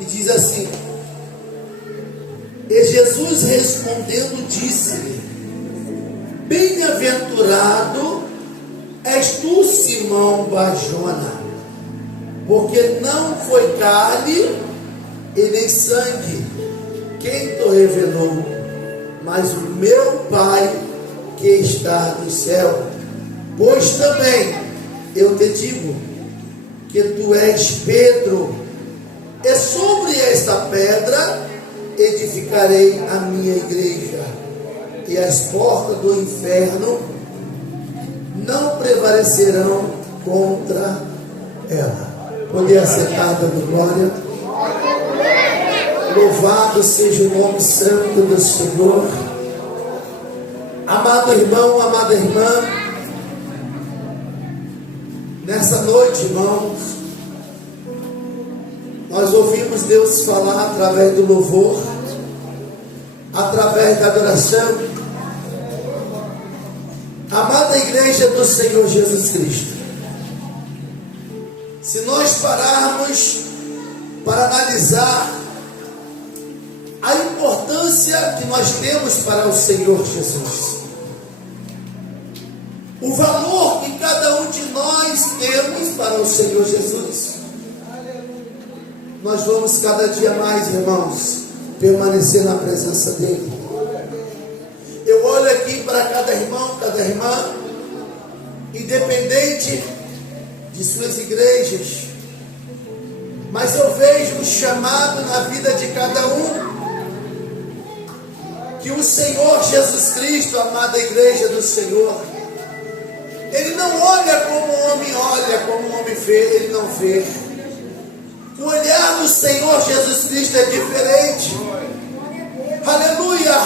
que diz assim: e Jesus respondendo disse-lhe: bem-aventurado és tu, Simão Barjona, porque não foi carne e nem sangue quem te revelou, mas o meu Pai que está no céu. Pois também eu te digo que tu és Pedro, e sobre esta pedra edificarei a minha igreja, e as portas do inferno não prevalecerão contra ela. Poder assentar dando glória. Louvado seja o nome santo do Senhor. Amado irmão, amada irmã, nessa noite, irmãos, nós ouvimos Deus falar através do louvor, através da adoração. Amada igreja do Senhor Jesus Cristo, se nós pararmos para analisar a importância que nós temos para o Senhor Jesus, o valor que cada um de nós temos para o Senhor Jesus, nós vamos cada dia mais, irmãos, permanecer na presença dEle. Eu olho aqui para cada irmão, cada irmã, independente de suas igrejas, mas eu vejo um chamado na vida de cada um, que o Senhor Jesus Cristo, amada igreja do Senhor, Ele não olha como o homem olha, como o homem vê, Ele não vê. O olhar do Senhor Jesus Cristo é diferente. Aleluia!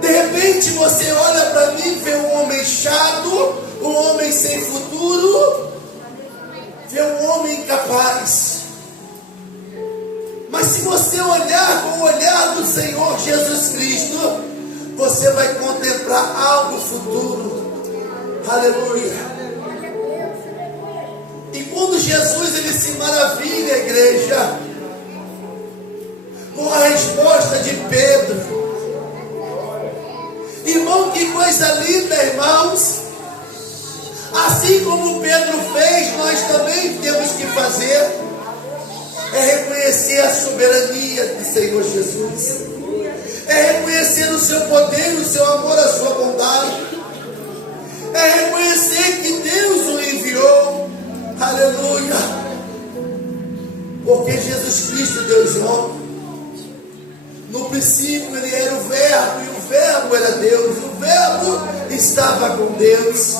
De repente você olha para mim e vê um homem chato, um homem sem futuro, vê um homem incapaz. Mas se você olhar com o olhar do Senhor Jesus Cristo, você vai contemplar algo futuro. Aleluia! E quando Jesus ele se maravilha, igreja, com a resposta de Pedro, irmão, que coisa linda, irmãos. Assim como Pedro fez, nós também temos que fazer, é reconhecer a soberania do Senhor Jesus, é reconhecer o seu poder, o seu amor, a sua bondade, é reconhecer que Deus o enviou. Aleluia! Porque Jesus Cristo, Deus homem, no princípio ele era o verbo, e o verbo era Deus, o verbo estava com Deus,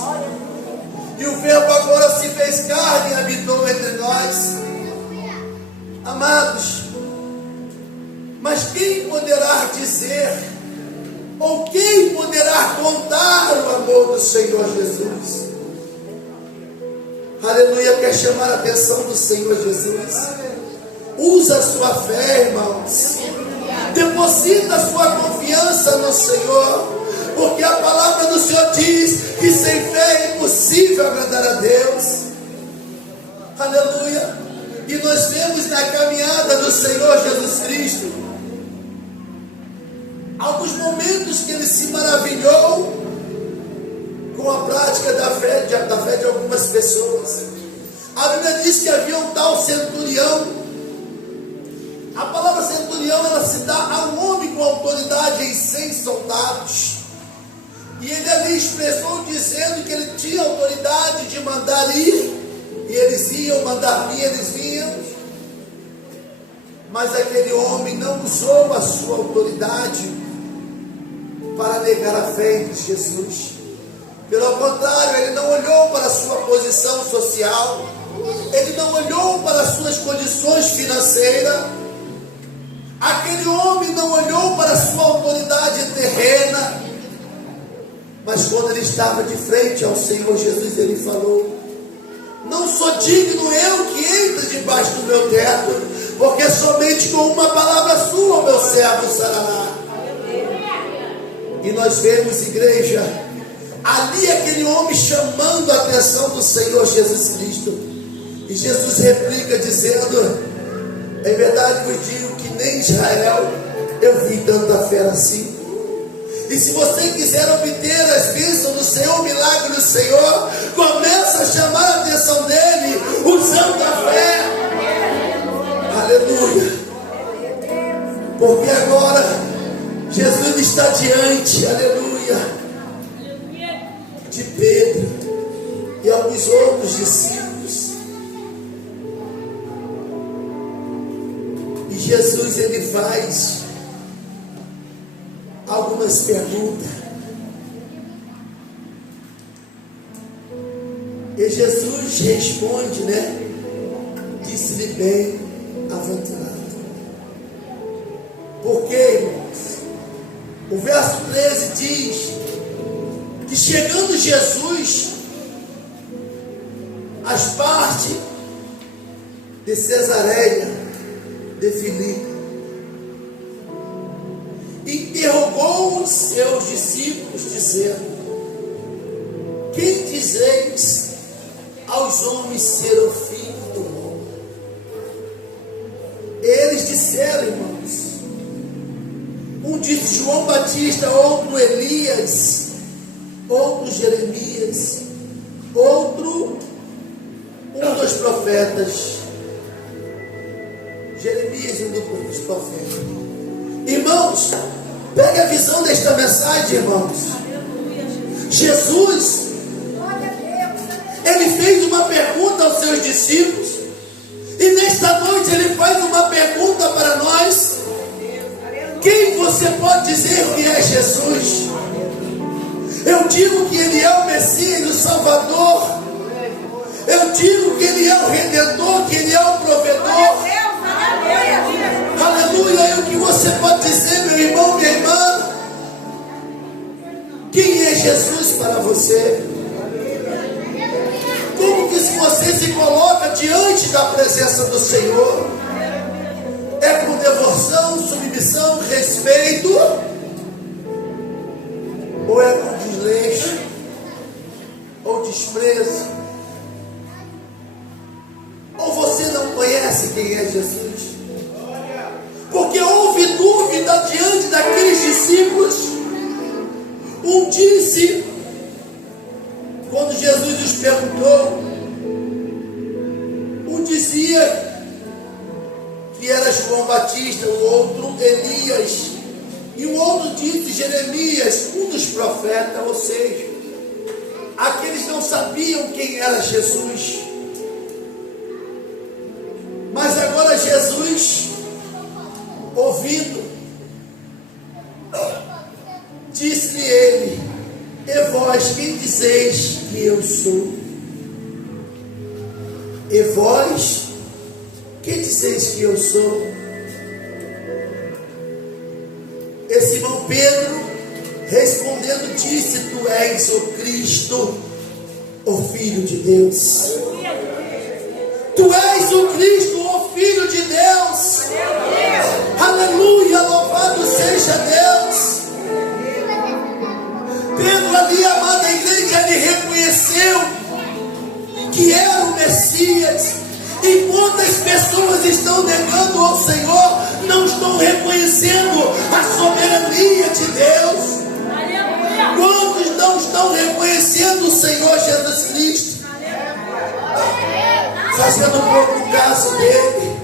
e o verbo agora se fez carne e habitou entre nós. Amados, mas quem poderá dizer, ou quem poderá contar o amor do Senhor Jesus? Aleluia! Quer chamar a atenção do Senhor Jesus? Usa a sua fé, irmãos. Deposita a sua confiança no Senhor, porque a palavra do Senhor diz que sem fé é impossível agradar a Deus. Aleluia! E nós vemos na caminhada do Senhor Jesus Cristo alguns momentos que ele se maravilhou com a prática da fé de algumas pessoas. A Bíblia diz que havia um tal centurião. A palavra centurião, ela se dá a um homem com autoridade em 100 soldados. E ele ali expressou dizendo que ele tinha autoridade de mandar ir, e eles iam, mandar vir, eles vinham. Mas aquele homem não usou a sua autoridade para negar a fé em Jesus. Pelo contrário, ele não olhou para a sua posição social, ele não olhou para as suas condições financeiras. Aquele homem não olhou para a sua autoridade terrena, mas quando ele estava de frente ao Senhor Jesus, ele falou: não sou digno eu que entre debaixo do meu teto, porque somente com uma palavra sua o meu servo sarará. E nós vemos, igreja, ali aquele homem chamando a atenção do Senhor Jesus Cristo, e Jesus replica dizendo: Em verdade vos digo que nem em Israel eu vi tanta fé assim. E se você quiser obter as bênçãos do Senhor, o milagre do Senhor, começa a chamar a atenção dele, usando a fé. Aleluia. Porque agora Jesus está diante, aleluia, de Pedro e alguns outros discípulos. E Jesus, ele faz algumas perguntas. E Jesus responde, né? Disse-lhe: bem-aventurado. Por quê, irmãos? O verso 13 diz que chegando Jesus às partes de Cesareia de Filipe, interrogou os seus discípulos, dizendo: quem dizeis aos homens ser o filho do homem? Eles disseram, irmãos, um disse João Batista, outro Elias, outro Jeremias, outro um dos profetas. Jeremias, um dos profetas. Irmãos, pegue a visão desta mensagem, irmãos. Jesus, ele fez uma pergunta aos seus discípulos, e nesta noite ele faz uma pergunta para nós: quem você pode dizer que é Jesus? Eu digo que ele é o Messias, o Salvador. Eu digo que ele é o Redentor, que ele é o Provedor. Aleluia. E o que você pode dizer, meu irmão, minha irmã? Quem é Jesus para você? Como que você se coloca diante da presença do Senhor? É com devoção, submissão, respeito? Ou é com desleixo? Ou desprezo? Ou você não conhece quem é Jesus? Porque houve dúvida diante daqueles discípulos. Um disse, quando Jesus os perguntou, um dizia que era João Batista, o outro Elias, e o outro disse Jeremias, um dos profetas. Ou seja, aqueles não sabiam quem era Jesus. Mas agora Jesus, ouvindo, disse-lhe ele: e vós, quem dizeis que eu sou? E vós, quem dizeis que eu sou? E Simão Pedro, respondendo, disse: tu és o Cristo, o Filho de Deus. Tu és o Cristo, o Filho de Deus. Aleluia, louvado seja Deus. Pedro ali, amada igreja, ele reconheceu que era o Messias. E quantas pessoas estão negando ao Senhor, não estão reconhecendo a soberania de Deus? Quantos não estão reconhecendo o Senhor Jesus Cristo? Fazendo um pouco caso dele.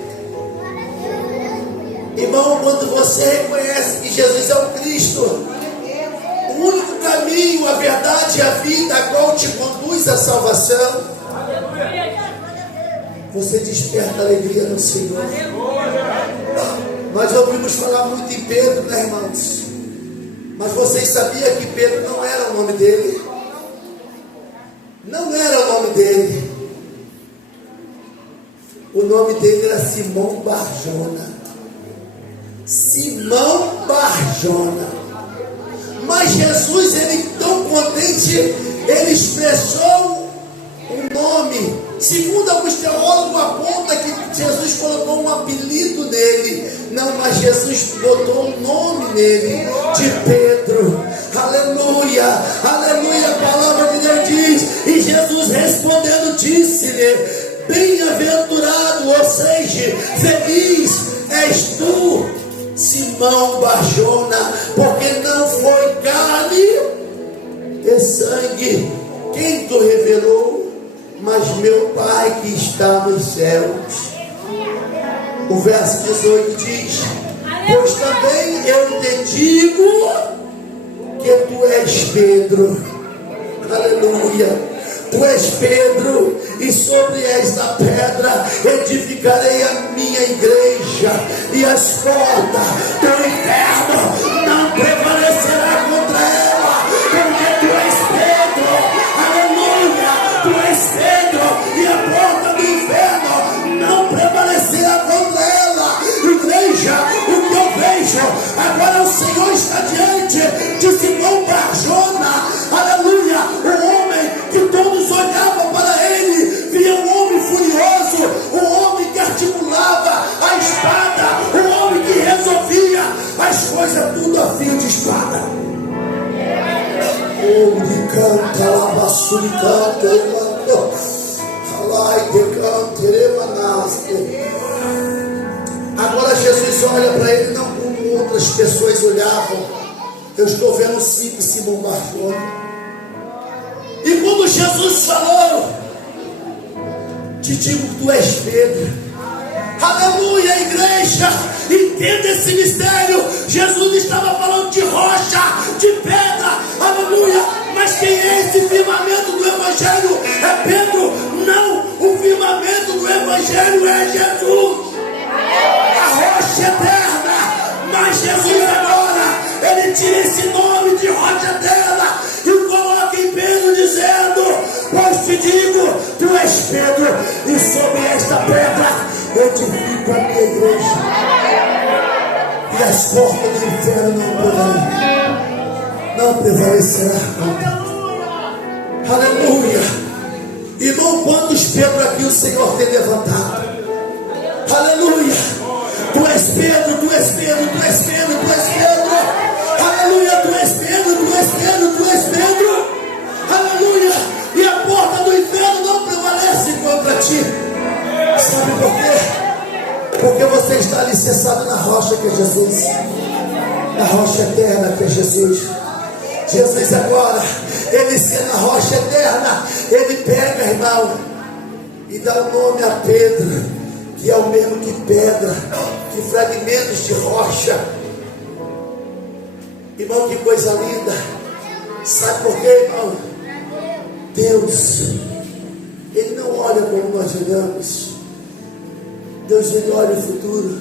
Irmão, quando você reconhece que Jesus é o Cristo, o único caminho, a verdade e a vida, a qual te conduz à salvação, você desperta alegria no Senhor. Nós ouvimos falar muito em Pedro, né, irmãos? Mas vocês sabiam que Pedro não era o nome dele? Não era o nome dele. O nome dele era Simão Barjona. Simão Barjona. Mas Jesus, ele tão contente, ele expressou um nome. Segundo alguns teólogos aponta que Jesus colocou um apelido nele. Não, mas Jesus botou um nome nele, de Pedro. Aleluia, aleluia. A palavra de Deus diz: e Jesus respondendo disse-lhe: bem-aventurado, ou seja, feliz és tu, Simão Barjona, porque não foi carne e sangue quem tu revelou, mas meu Pai que está nos céus. O verso 18 diz: pois também eu te digo que tu és Pedro, aleluia, tu és Pedro, e sobre esta pedra edificarei a minha igreja, e as portas do inferno não prevalecerá contra ela, porque tu és Pedro, aleluia, tu és Pedro, e a porta do inferno não prevalecerá contra ela. Igreja, o que eu vejo agora, o Senhor está diante de Simão Barjona, aleluia, o homem que todos olhavam para ele, via um homem furioso, um homem que articulava a espada, um homem que resolvia as coisas tudo a fio de espada. Oh, de canta, lavaçu de canta, alai de canta, eremanaste. Agora Jesus olha para ele não como outras pessoas olhavam. Eu estou vendo o simples Simão Barjona. E quando Jesus falou, te digo que tu és Pedro, aleluia, igreja, entenda esse mistério. Jesus estava falando de rocha, de pedra, aleluia, mas quem é esse firmamento do Evangelho? É Pedro? Não, o firmamento do Evangelho é Jesus, a rocha eterna. Mas Jesus agora, ele tira esse nome de rocha eterna e coloca em Pedro, dizendo: pois te digo, tu és Pedro, e sobre esta pedra edifico a minha igreja, e as portas do inferno não prevalecerá contra. Aleluia. Irmão, quantos Pedro aqui o Senhor tem levantado? Aleluia. Tu és Pedro, tu és Pedro, tu és Pedro, tu és Pedro. Aleluia, tu és Pedro, tu és Pedro, tu és Pedro. Aleluia. E a porta do inferno não prevalece contra ti. Sabe por quê? Porque você está alicerçado na rocha que é Jesus, na rocha eterna que é Jesus. Jesus agora, ele sendo a rocha eterna, ele pega, irmão, e dá o nome a Pedro, que é o mesmo que pedra, que fragmentos de rocha. Irmão, que coisa linda. Sabe por quê, irmão? Deus, ele não olha como nós olhamos. Deus, ele olha o futuro.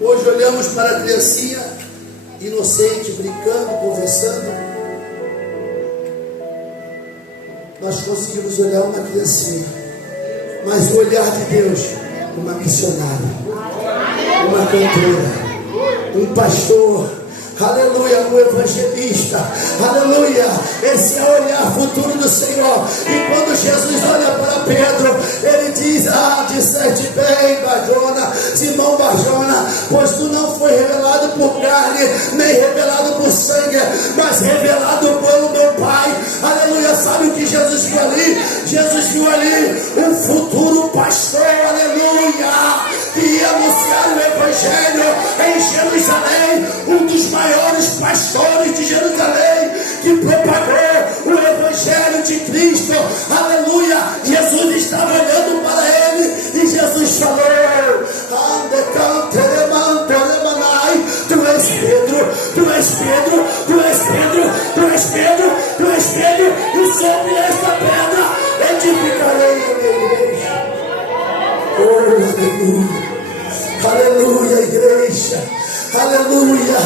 Hoje olhamos para a criancinha inocente, brincando, conversando. Nós conseguimos olhar uma criancinha, mas o olhar de Deus, uma missionária, uma cantora, um pastor, aleluia, um evangelista, aleluia. Esse é o olhar futuro do Senhor. E quando Jesus olha para Pedro, ele diz: ah, disseste bem, Barjona, Simão Barjona, pois tu não foi revelado por carne, nem revelado por sangue, mas revelado pelo meu Pai. Aleluia. Sabe o que Jesus viu ali? Jesus viu ali um futuro pastor, aleluia, que ia anunciar o Evangelho em Jerusalém, um dos maiores pastores de Jerusalém, que propagou o Evangelho de Cristo, aleluia. Jesus estava olhando para ele, e Jesus falou: tu és Pedro, tu és Pedro, tu és Pedro, tu és Pedro, tu és Pedro, e sobre esta pedra edificarei a minha igreja. Oh, aleluia, aleluia, igreja, aleluia.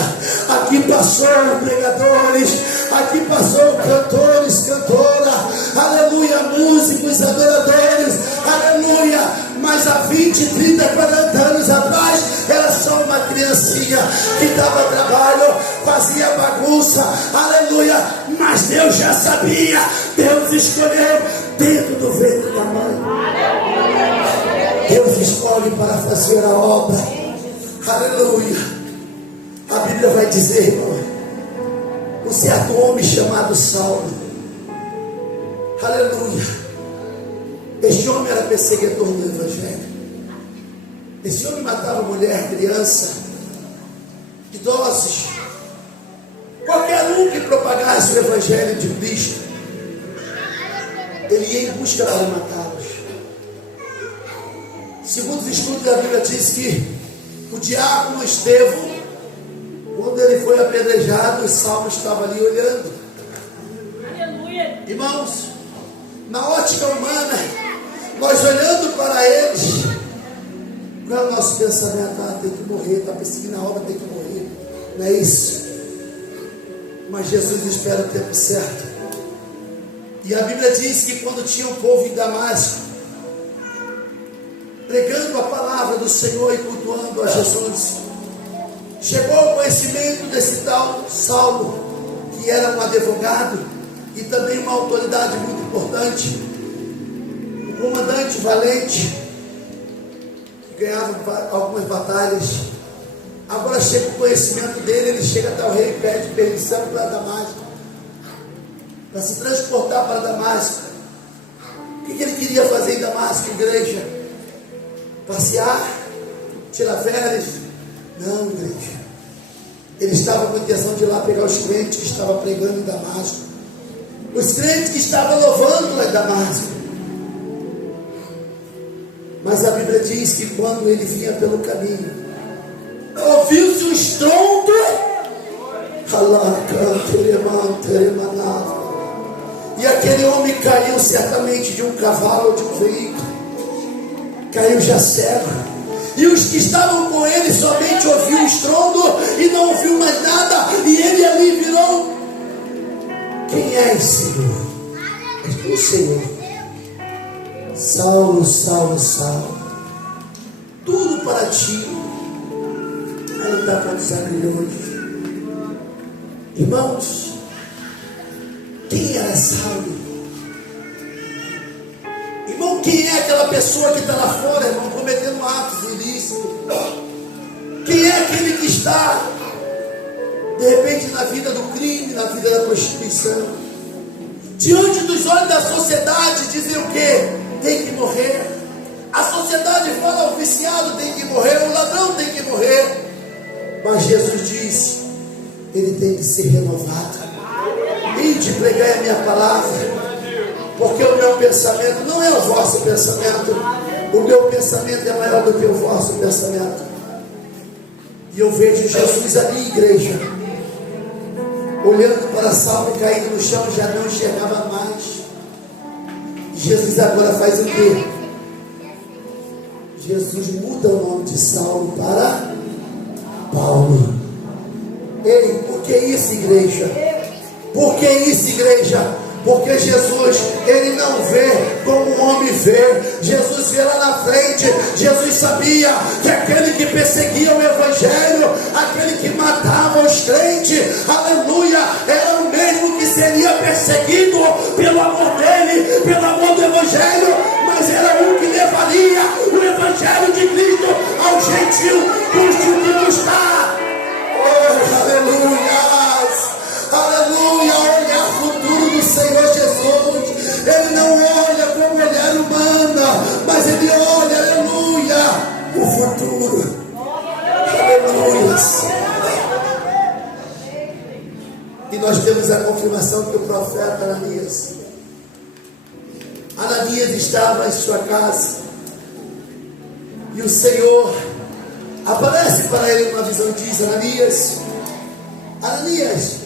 Aqui passou pregadores, aqui passou cantores, cantora, aleluia, músicos, adoradores, aleluia. Mas há 20, 30, 40 anos atrás era só uma criancinha que dava trabalho, fazia bagunça, aleluia. Mas Deus já sabia, Deus escolheu dentro do ventre da mãe. Deus escolhe para fazer a obra, aleluia. A Bíblia vai dizer, irmão, um certo homem chamado Saulo, aleluia, Este homem era perseguidor do Evangelho. Esse homem matava mulher, criança, idosos, qualquer um que propagasse o Evangelho de Cristo, ele ia em busca para matá-los. Segundo os estudos da Bíblia, diz que o diácono Estevão, quando ele foi apedrejado, Saulo estava ali olhando. Aleluia. Irmãos, na ótica humana, nós olhando para eles, qual é o nosso pensamento? Ah, tem que morrer, está perseguindo a obra, tem que morrer. Não é isso. Mas Jesus espera o tempo certo. E a Bíblia diz que quando tinha um povo em Damasco, pregando a palavra do Senhor e cultuando a Jesus, chegou ao conhecimento desse tal Saulo, que era um advogado e também uma autoridade muito importante, um comandante valente, que ganhava algumas batalhas. Agora chega o conhecimento dele, ele chega até o rei e pede permissão para Damasco, para se transportar para Damasco. O que ele queria fazer em Damasco, igreja? Passear? Tirar férias? Não, igreja. Ele estava com a intenção de ir lá pegar os crentes que estavam pregando em Damasco, os crentes que estavam louvando lá em Damasco. Mas a Bíblia diz que quando ele vinha pelo caminho, ouviu-se um estrondo, e aquele homem caiu certamente de um cavalo ou de um veículo, caiu já cego. E os que estavam com ele somente ouviu o estrondo e não ouviu mais nada. E ele ali virou: quem és, Senhor? És tu, Senhor. Saulo, Saulo, Saulo, tudo para ti é lutar contra os agrilhões. Irmãos, quem era Saulo? Irmão, quem é aquela pessoa que está lá fora, irmão, cometendo atos ilícitos? Quem é aquele que está, de repente, na vida do crime, na vida da prostituição? Diante dos olhos da sociedade, dizem o quê? Tem que morrer. A sociedade fala: o viciado tem que morrer, o ladrão tem que morrer. Mas Jesus diz: ele tem que ser renovado. Ide, pregai a minha palavra. Porque o meu pensamento não é o vosso pensamento. O meu pensamento é maior do que o vosso pensamento. E eu vejo Jesus ali, igreja, olhando para Saulo caído no chão, já não enxergava mais. E Jesus agora faz o quê? Jesus muda o nome de Saulo para Paulo. Ei, por que isso, igreja? Por que isso, igreja? Porque Jesus, ele não vê como o homem vê. Jesus vê lá na frente. Jesus sabia que aquele que perseguia o Evangelho, aquele que matava os crentes, aleluia, era o mesmo que seria perseguido pelo amor dele, pelo amor do Evangelho, mas era um que levaria o Evangelho de Cristo ao gentil, custe o que custar. Oh, aleluia, aleluia. Olhar o futuro do Senhor Jesus, ele não olha como olhar humana, mas ele olha, aleluia, o futuro. Aleluia. E nós temos a confirmação que o profeta Ananias estava em sua casa, e o Senhor aparece para ele numa visão e diz: Ananias,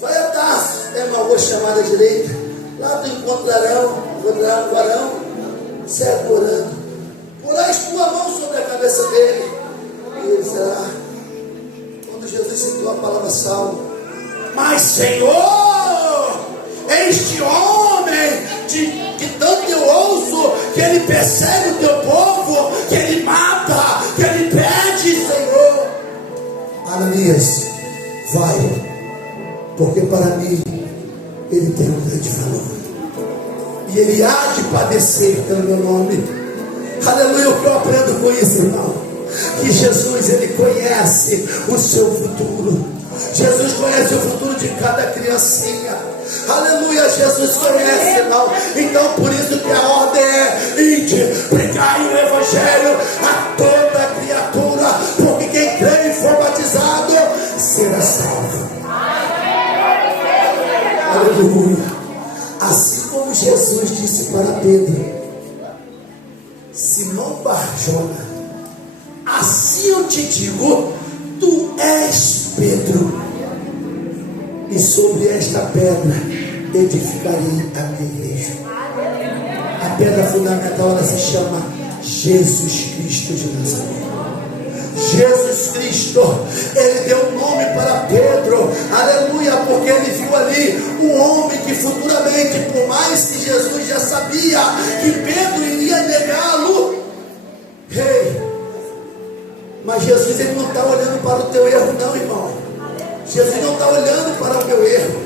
vai a Tarso, é uma rua chamada direita, lá tu encontrarás um varão cego orando, porás tua mão sobre a cabeça dele, e ele será. Quando Jesus citou a palavra Saulo: mas Senhor, este homem que tanto eu ouço, que ele persegue o teu povo, que ele mata, que ele pede, Senhor. Ananias, vai, porque para mim ele tem um grande valor, e ele há de padecer pelo meu nome. Aleluia. O que eu aprendo com isso, irmão? Que Jesus, ele conhece o seu futuro. Jesus conhece o futuro de cada criancinha. Aleluia, Jesus conhece, irmão. Então por isso que a ordem é: ide, pregai o evangelho a toda criatura, porque quem crê e for batizado será salvo. Aleluia. Assim como Jesus disse para Pedro: Simão Barjona, assim eu te digo, tu és Pedro, e sobre esta pedra edificarei a minha igreja. A pedra fundamental, ela se chama Jesus Cristo de Nazaré. Jesus Cristo, ele deu um nome para Pedro, aleluia, porque ele viu ali um homem que futuramente, por mais que Jesus já sabia que Pedro iria negá-lo, mas Jesus, ele não está olhando para o teu erro não, irmão. Jesus não está olhando para o meu erro,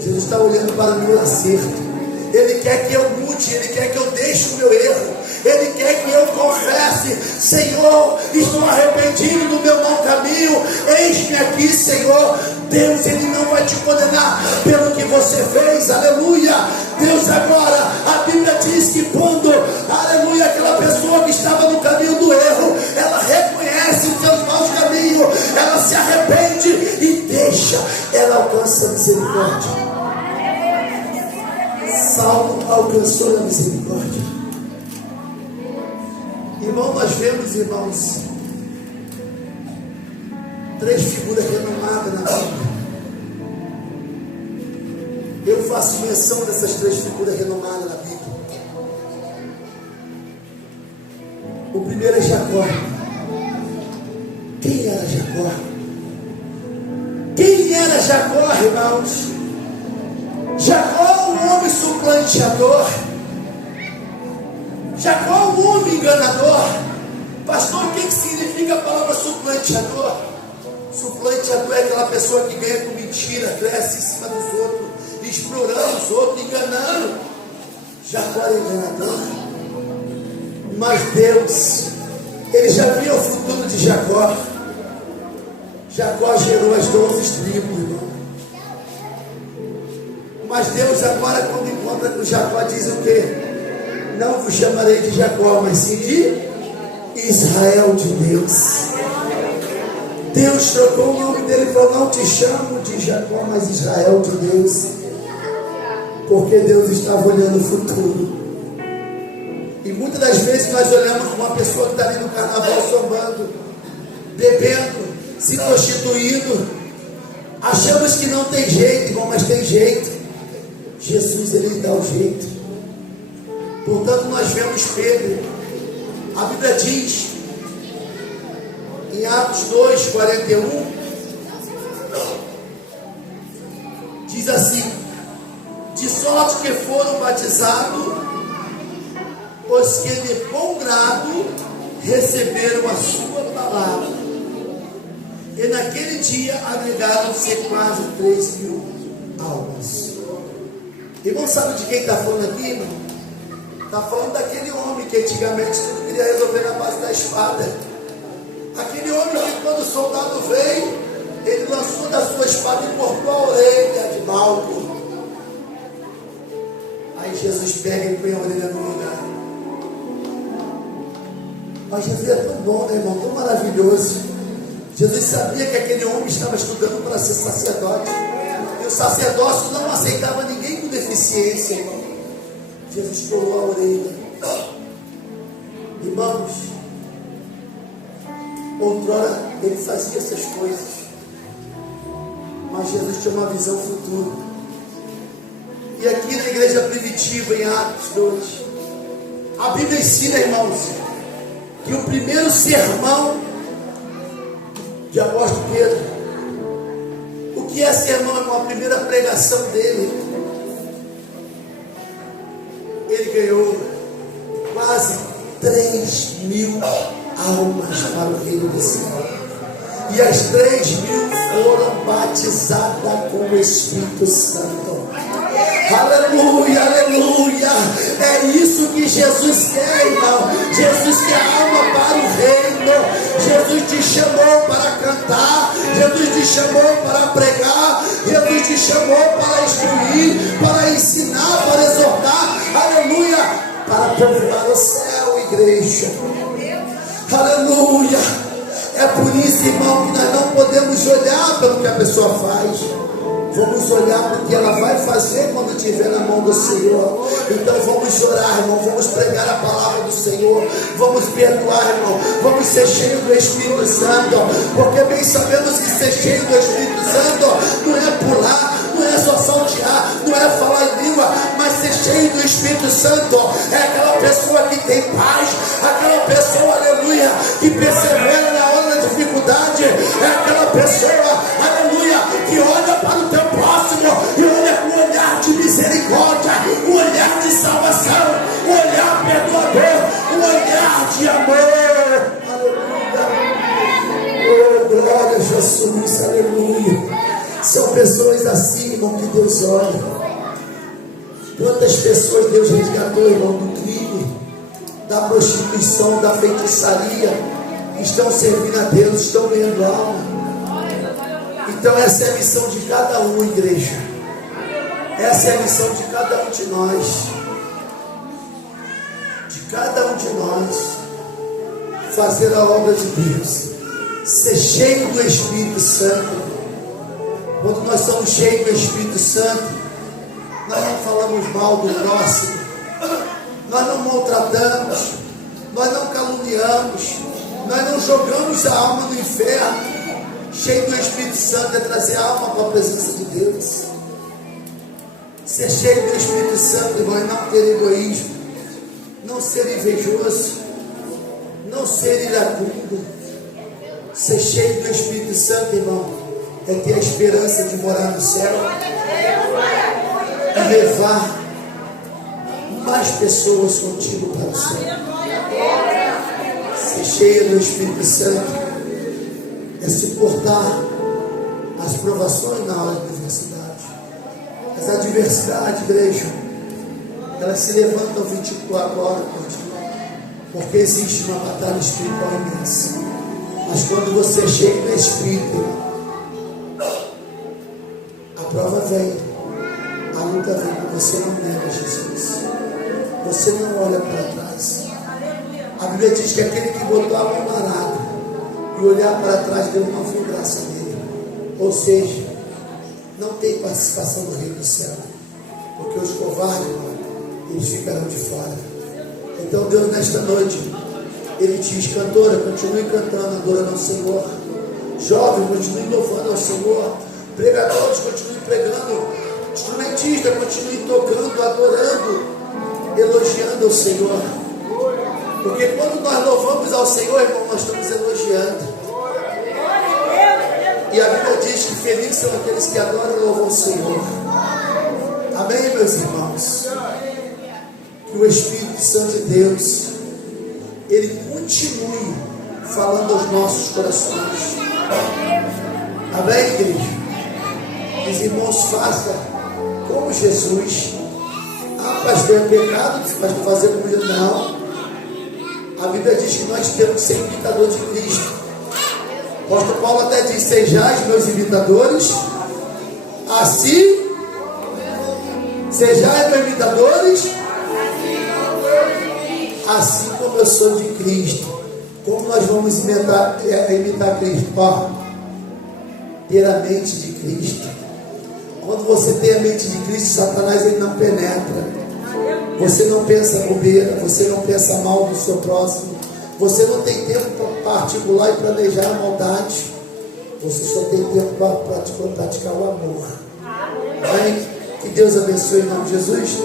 Jesus está olhando para o meu acerto. Ele quer que eu mude, ele quer que eu deixe o meu erro, ele quer que eu confesse: Senhor, estou arrependido do meu mau caminho, eis-me aqui, Senhor. Deus, ele não vai te condenar pelo que você fez, aleluia. Deus, agora, a Bíblia diz que quando, aleluia, aquela pessoa que estava no caminho do erro, ela reconhece os seus maus caminhos, ela se arrepende e deixa, ela alcança a misericórdia. Saulo alcançou a misericórdia. Irmão, nós vemos, irmãos, 3 figuras renomadas na Bíblia. Eu faço menção dessas 3 figuras renomadas na Bíblia. O primeiro é Jacó. Quem era Jacó? Quem era Jacó, irmãos? Jacó, um homem suplanteador. Jacó, um homem enganador. Pastor, o que significa a palavra suplanteador? Suplanteador é aquela pessoa que ganha com mentira, cresce em cima dos outros, explorando os outros, enganando. Jacó era enganador. Mas Deus, ele já via o futuro de Jacó. Jacó gerou as 12 tribos, irmão. Mas Deus agora, quando encontra com Jacó, diz o quê? Não vos chamarei de Jacó, mas sim de Israel de Deus. Deus trocou o nome dele e falou: não te chamo de Jacó, mas Israel de Deus. Porque Deus estava olhando o futuro. E muitas das vezes nós olhamos para uma pessoa que está ali no carnaval zombando, bebendo, se prostituindo, achamos que não tem jeito, irmão, mas tem jeito. Jesus, ele dá o jeito. Portanto, nós vemos Pedro. A Bíblia diz em Atos 2:41, diz assim: de sorte que foram batizados os que de bom grado receberam a sua palavra, e naquele dia agregaram-se quase 3.000 almas. Irmão, sabe de quem está falando aqui, irmão? Está falando daquele homem que antigamente tudo queria resolver na base da espada. Aquele homem que, quando o soldado veio, ele lançou da sua espada e cortou a orelha de Malco. Aí Jesus pega e põe a orelha no lugar. Mas Jesus é tão bom, né, irmão? Tão maravilhoso. Jesus sabia que aquele homem estava estudando para ser sacerdote. E o sacerdócio não aceitava ninguém com deficiência, irmão. Jesus colou a orelha. Irmãos, outrora ele fazia essas coisas, mas Jesus tinha uma visão futura. E aqui na igreja primitiva, em Atos 2, a Bíblia ensina, irmãos, que o primeiro sermão de apóstolo Pedro, o que é sermão? É a primeira pregação dele. Ele ganhou quase 3.000 almas para o reino do céu. E as 3.000 foram batizadas com o Espírito Santo. Aleluia, aleluia. É isso que Jesus quer, irmão. Jesus quer alma para o reino. Jesus te chamou para cantar. Jesus te chamou para pregar. Jesus te chamou para instruir. igreja. Aleluia. É por isso, irmão, que nós não podemos olhar pelo que a pessoa faz. Vamos olhar para o que ela vai fazer quando estiver na mão do Senhor. Então vamos orar, irmão. Vamos pregar a palavra do Senhor. Vamos perdoar, irmão. Vamos ser cheios do Espírito Santo. Porque bem sabemos que ser cheio do Espírito Santo não é pular, não é só saltear, não é falar em língua, mas ser cheio do Espírito Santo é aquela pessoa que tem paz, aquela pessoa, aleluia, que persevera na hora da dificuldade, é aquela pessoa, aleluia, que olha para o teu próximo e olha com um olhar de misericórdia, um olhar de salvação, um olhar perdoador, um olhar de amor. Aleluia. Oh, glória a Jesus, aleluia. São pessoas assim, irmão, que Deus olha. Quantas pessoas Deus resgatou, irmão, do crime, da prostituição, da feitiçaria, estão servindo a Deus, estão ganhando alma. Então essa é a missão de cada um, igreja. Essa é a missão de cada um de nós. De cada um de nós. Fazer a obra de Deus. Ser cheio do Espírito Santo. Quando nós somos cheios do Espírito Santo, nós não falamos mal do próximo, nós não maltratamos, nós não caluniamos, nós não jogamos a alma no inferno. Cheio do Espírito Santo é trazer a alma para a presença de Deus. Ser cheio do Espírito Santo, irmão, é não ter egoísmo, não ser invejoso, não ser iracundo. Ser cheio do Espírito Santo, irmão, é ter a esperança de morar no céu e levar mais pessoas contigo para o céu. Ser cheio do Espírito Santo é suportar as provações na hora da adversidade. As adversidades, igreja, elas se levantam 24 horas por dia, porque existe uma batalha espiritual imensa. Mas quando você é cheio do Espírito, a prova vem, a luta vem, porque você não nega Jesus, você não olha para trás. A Bíblia diz que aquele que botou a mão na arada e olhar para trás, Deus não viu graça nele. Ou seja, não tem participação no reino do céu, porque os covardes, eles ficarão de fora. Então Deus, nesta noite, Ele diz: cantora, continue cantando, adorando ao Senhor. Jovem, continue louvando ao Senhor. Pregadores, continue pregando. Instrumentista, continue tocando, adorando, elogiando ao Senhor. Porque quando nós louvamos ao Senhor, irmão, nós estamos elogiando. E a Bíblia diz que felizes são aqueles que adoram e louvam o Senhor. Amém, meus irmãos? Que o Espírito Santo de Deus, Ele continue falando aos nossos corações. Amém, igreja? Os irmãos, façam como Jesus. Ah, pastor, é pecado fazer como Jesus? Não. A Bíblia diz que nós temos que ser imitador de Cristo. O apóstolo Paulo até diz: sejais meus imitadores, assim, sejais meus imitadores, assim como eu sou de Cristo. Como nós vamos imitar Cristo? Ó, ter a mente de Cristo. Quando você tem a mente de Cristo, Satanás ele não penetra. Você não pensa bobeira, você não pensa mal do seu próximo, você não tem tempo para particular e planejar a maldade, você só tem tempo para praticar o amor. Amém? Que Deus abençoe em nome de Jesus.